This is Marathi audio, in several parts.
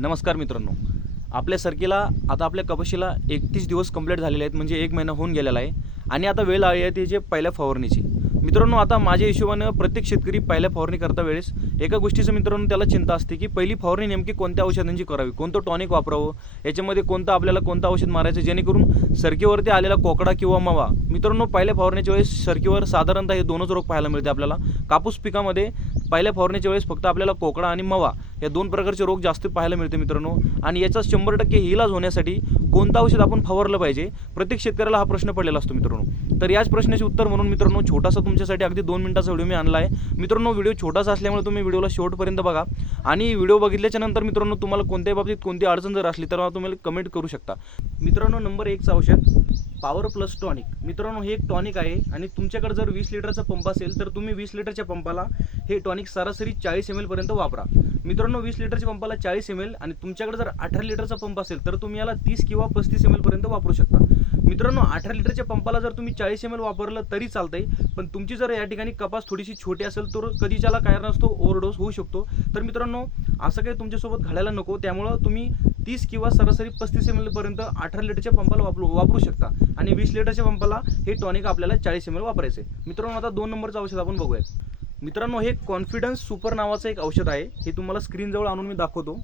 नमस्कार मित्रांनो. आपल्या सरकीला आता आपल्या कपाशीला एकतीस दिवस कंप्लीट झालेले आहेत म्हणजे एक महिना होऊन गेलेला आहे. आणि आता वेळ आली आहे त्याची पहिल्या फवारणीची. मित्रांनो आता माझ्या हिशोबानं प्रत्येक शेतकरी पहिल्या फवारणी करता वेळेस एका गोष्टीचं मित्रांनो त्याला चिंता असते की पहिली फवारणी नेमकी कोणत्या औषधांची करावी? कोणतं टॉनिक वापरावं? याच्यामध्ये कोणतं आपल्याला कोणतं औषध मारायचं? जेणेकरून सरकीवरती आलेला कोकडा किंवा मवा मित्रांनो पहिल्या फवारणीच्या वेळेस सरकीवर साधारणतः हे दोनच रोग पाहायला मिळते आपल्याला. कापूस पिकामध्ये पहिल्या फवारणीच्या वेळेस फक्त आपल्याला कोकडा आणि मवा या दोन प्रकारचे रोग जास्त पाहायला मिळते मित्रांनो. आणि याचा शंभर टक्के इलाज होण्यासाठी कोणतं औषध आपण फवारलं पाहिजे प्रत्येक शेतकऱ्याला हा प्रश्न पडलेला असतो मित्रांनो. तर याच प्रश्नाचे उत्तर म्हणून मित्रांनो छोटासा तुमच्यासाठी अगदी दोन मिनिटाचा व्हिडिओ मी आणला आहे मित्रांनो व्हिडिओ छोटासा असल्यामुळे तुम्ही व्हिडिओला शेवटपर्यंत बघा. आणि व्हिडिओ बघितल्याच्या नंतर मित्रांनो तुम्हाला कोणत्याही बाबतीत कोणती अडचण जर असली तर तुम्ही कमेंट करू शकता. मित्रांनो नंबर एकचं औषध. पॉवर प्लस टॉनिक मित्रांनो हे एक टॉनिक आहे आणि तुमच्याकडे जर वीस लिटरचा पंप असेल तर तुम्ही वीस लिटरच्या पंपाला हे टॉनिक सरासरी चाळीस एम एलपर्यंत वापरा. मित्रांनो वीस लिटरच्या पंपाला चाळीस एम एल आणि तुमच्याकडे जर अठरा लिटरचा पंप असेल तर तुम्ही याला तीस किंवा पस्तीस एम एलपर्यंत वापरू शकता. मित्रांनो अठरा लिटरच्या पंपाला जर तुम्ही चाळीस एम एल वापरलं तरी चालतंय पण तुमची जर या ठिकाणी कपास थोडीशी छोटी असेल तर कधी ज्याला काय नसतो ओव्हरडोस होऊ शकतो. तर मित्रांनो असं काही तुमच्यासोबत घडायला नको. त्यामुळं तुम्ही तीस किंवा सरासरी पस्तीस एम पर्यंत अठरा लिटरच्या पंपाला वापरू वापरू शकता. आणि वीस लिटरच्या पंपाला हे टॉनिक आपल्याला चाळीस एम एल वापरायचे. मित्रांनो आता दोन नंबरचं औषध आपण बघूयात. मित्रांनो हे कॉन्फिडन्स सुपर नावाचं एक औषध आहे. हे तुम्हाला स्क्रीनजवळ आणून मी दाखवतो.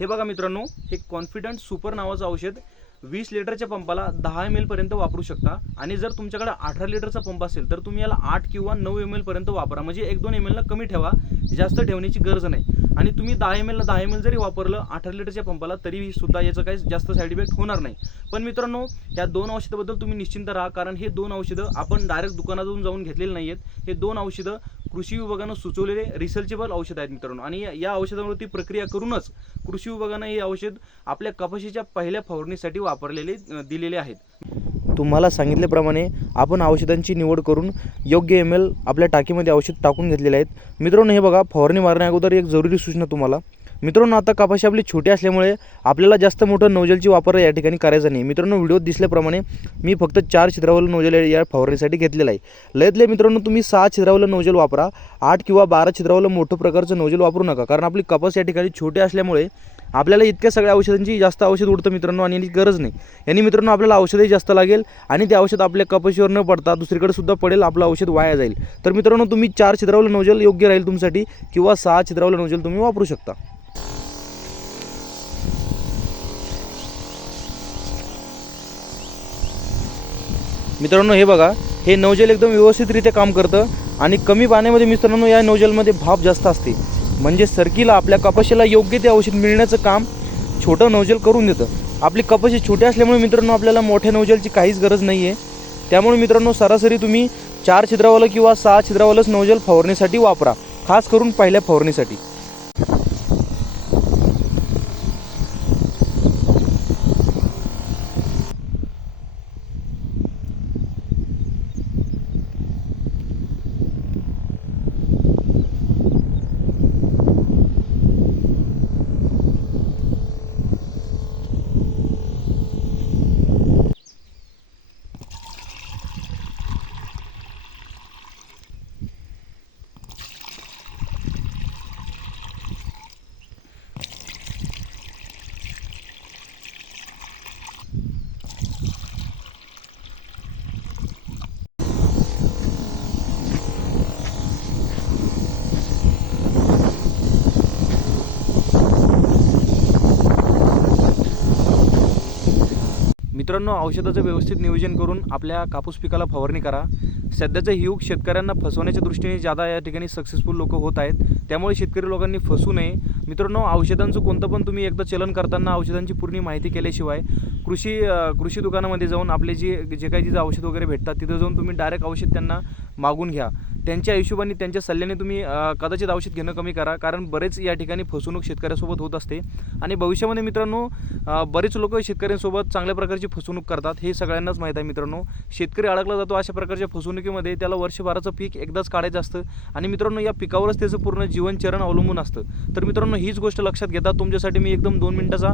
हे बघा मित्रांनो हे कॉन्फिडन्स सुपर नावाचं औषध वीस लिटरच्या पंपाला दहा एम एलपर्यंत वापरू शकता. आणि जर तुमच्याकडे अठरा लिटरचा पंप असेल तर तुम्ही याला आठ किंवा नऊ एम एलपर्यंत वापरा. म्हणजे एक दोन एम एलला कमी ठेवा. जास्त ठेवण्याची गरज नाही. आणि तुम्ही दहा एम एलला दहा एम एल जरी वापरलं अठरा लिटरच्या पंपाला तरी सुद्धा याचं काही जास्त साईड इफेक्ट होणार नाही. पण मित्रांनो या दोन औषधाबद्दल तुम्ही निश्चिंत राहा कारण हे दोन औषधं आपण डायरेक्ट दुकानातून जाऊन घेतलेले नाही आहेत हे दोन औषधं कृषी विभागानं सुचवलेले रिसर्चेबल औषध आहेत मित्रांनो. आणि या- या औषधावरती प्रक्रिया करूनच कृषी विभागानं हे औषध आपल्या कपाशीच्या पहिल्या फवारणीसाठी वापरलेले दिलेले आहेत. तुम्हाला सांगितल्याप्रमाणे आपण औषधांची निवड करून योग्य एम एल आपल्या टाकीमध्ये औषध टाकून घेतलेले आहेत. मित्रांनो हे बघा फवारणी मारण्या अगोदर एक जरुरी सूचना तुम्हाला. मित्रांनो आता कपाशी आपली छोटी असल्यामुळे आपल्याला जास्त मोठं नोजलची वापर या ठिकाणी करायचा नाही. मित्रांनो व्हिडिओत दिसल्याप्रमाणे मी फक्त चार छिद्रावलं नोजल या फवारणीसाठी घेतलेलं आहे. लयतले मित्रांनो तुम्ही सहा छिद्रावलं नोजल वापरा. आठ किंवा बारा छिद्रावलं मोठं प्रकारचं नोजल वापरू नका. कारण आपली कपास या ठिकाणी छोटे असल्यामुळे आपल्याला इतक्या सगळ्या औषधांची जास्त औषध उडतं मित्रांनो आणि याची गरज नाही. यांनी मित्रांनो आपल्याला औषधही जास्त लागेल आणि ते औषध आपल्या कपाशीवर न पडता दुसरीकडे सुद्धा पडेल आपलं औषध वाया जाईल. तर मित्रांनो तुम्ही चार छिद्रावलं नोजल योग्य राहील तुमच्यासाठी किंवा सहा छिद्रावलं नोजल तुम्ही वापरू शकता. मित्रांनो हे बघा हे नवजल एकदम व्यवस्थितरित्या काम करतं आणि कमी पाण्यामध्ये मित्रांनो या नवजलमध्ये भाप जास्त असते. म्हणजे सरकीला आपल्या कपाशीला योग्य ते औषध मिळण्याचं काम छोटं नौजल करून देतं. आपली कपाशी छोटी असल्यामुळे मित्रांनो आपल्याला मोठ्या नौजलची काहीच गरज नाही आहे त्यामुळे मित्रांनो सरासरी तुम्ही चार छिद्रावालं किंवा सहा छिद्रावालंच नौजल फवारणीसाठी वापरा खास करून पहिल्या फवारणीसाठी. मित्रांनो औषधाचं व्यवस्थित नियोजन करून आपल्या कापूस पिकाला फवारणी करा. सध्याचं ही युग शेतकऱ्यांना फसवण्याच्या दृष्टीने जादा या ठिकाणी सक्सेसफुल लोक होत आहेत त्यामुळे शेतकरी लोकांनी फसू नये. मित्रांनो औषधांचं कोणतं पण तुम्ही एकदा चलन करताना औषधांची पूर्ण माहिती केल्याशिवाय कृषी कृषी दुकानामध्ये जाऊन आपले जे जे काही जे औषध वगैरे भेटतात तिथं जाऊन तुम्ही डायरेक्ट औषध त्यांना मागून घ्या. त्यांच्या हिशोबाने त्यांच्या सल्ल्याने तुम्ही कदाचित औषध घेणं कमी करा. कारण बरेच या ठिकाणी फसवणूक शेतकऱ्यासोबत होत असते. आणि भविष्यामध्ये मित्रांनो बरेच लोक शेतकऱ्यांसोबत चांगल्या प्रकारची फसवणूक करतात. हे सगळ्यांनाच माहीत आहे मित्रांनो. शेतकरी अडकला जातो अशा प्रकारच्या फसवणुकीमध्ये. त्याला वर्षभराचं पीक एकदाच काढायचं असतं. आणि मित्रांनो या पिकावरच त्याचं पूर्ण जीवनचरण अवलंबून असतं. तर मित्रांनो हीच गोष्ट लक्षात घेता. तुमच्यासाठी मी एकदम दोन मिनिटाचा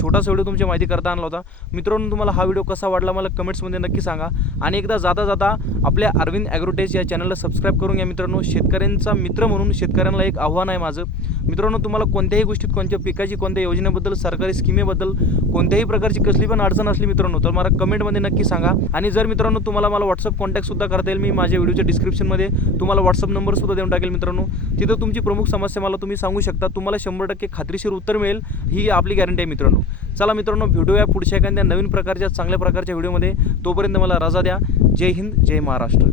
छोटासा व्हिडिओ तुमची माहिती करता आणला होता. मित्रांनो तुम्हाला हा व्हिडिओ कसा वाटला मला कमेंट्समध्ये नक्की सांगा. आणि एकदा जाता जाता आपल्या अरविंद ॲग्रोटेज या चॅनलला सबस्क्राईब सबस्क्राईब करून घ्या मित्रांनो. शेतकऱ्यांचा मित्र म्हणून शेतकऱ्यांना एक आव्हान आहे माझं. मित्रांनो तुम्हाला कोणत्याही गोष्टीत कोणत्या पिकाची कोणत्या योजनेबद्दल सरकारी स्कीमेबद्दल कोणत्याही प्रकारची कसली पण अडचण असली मित्रांनो तर मला कमेंटमध्ये नक्की सांगा. आणि जर मित्रांनो तुम्हाला मला व्हॉट्सअप कॉन्टॅक्टसुद्धा करता येईल मी माझ्या व्हिडिओच्या डिस्क्रिप्शनमध्ये तुम्हाला व्हॉट्सअप नंबरसुद्धा देऊन टाकेल मित्रांनो. तिथं तुमची प्रमुख समस्या मला तुम्ही सांगू शकता. तुम्हाला शंभर टक्के खात्रीशीर उत्तर मिळेल ही आपली गॅरंटी आहे मित्रांनो. चला मित्रांनो व्हिडिओ या पुढच्या एखाद्या नवीन प्रकारच्या चांगल्या प्रकारच्या व्हिडिओमध्ये. तोपर्यंत मला रजा द्या. जय हिंद जय महाराष्ट्र.